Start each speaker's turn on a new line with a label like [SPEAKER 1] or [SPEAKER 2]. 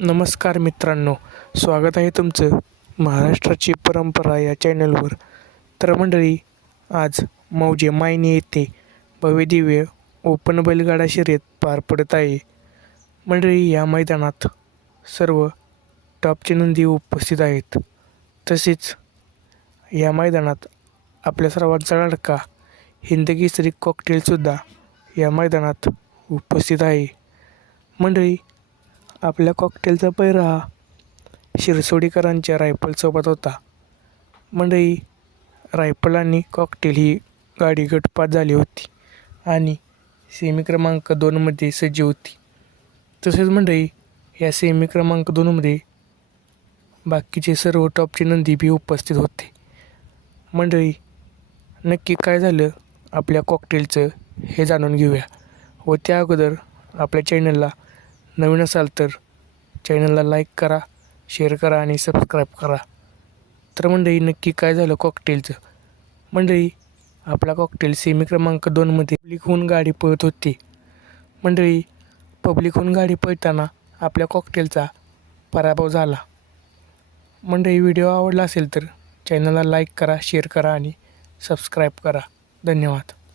[SPEAKER 1] नमस्कार मित्रांनो स्वागत आहे तुमचं महाराष्ट्राची परंपरा या चॅनलवर. तर मंडळी आज मौजे मायनी येथे भव्यदिव्य ओपन बैलगाडा शर्यत पार पडत आहे. मंडळी या मैदानात सर्व टॉपचे नंदी उपस्थित आहेत. तसेच या मैदानात आपल्या सर्वांचा लडका हिंदकेसरी कॉकटेलसुद्धा या मैदानात उपस्थित आहे. मंडळी आपल्या कॉकटेलचा पैरा शिरसोडीकरांच्या रायफलसोबत होता. मंडई रायफल आणि कॉकटेल ही गाडी गटपात झाली होती आणि सेमी क्रमांक दोनमध्ये सज्ज होती. तसेच मंडई या सेमी क्रमांक दोनमध्ये बाकीचे सर्व टॉपचे नंदी बी उपस्थित होते. मंडळी नक्की काय झालं आपल्या कॉकटेलचं हे जाणून घेऊया व त्या अगोदर आपल्या चॅनलला नवीन असाल तर चॅनलला लाईक करा शेअर करा आणि सबस्क्राईब करा. तर मंडळी नक्की काय झालं कॉकटेलचं मंडळी आपला कॉकटेल सेमी क्रमांक दोनमध्ये पब्लिकहून गाडी पळत होती. मंडळी पब्लिकहून गाडी पळताना आपल्या कॉकटेलचा पराभव झाला. मंडळी व्हिडिओ आवडला असेल तर चॅनलला लाईक करा शेअर करा आणि सबस्क्राईब करा. धन्यवाद.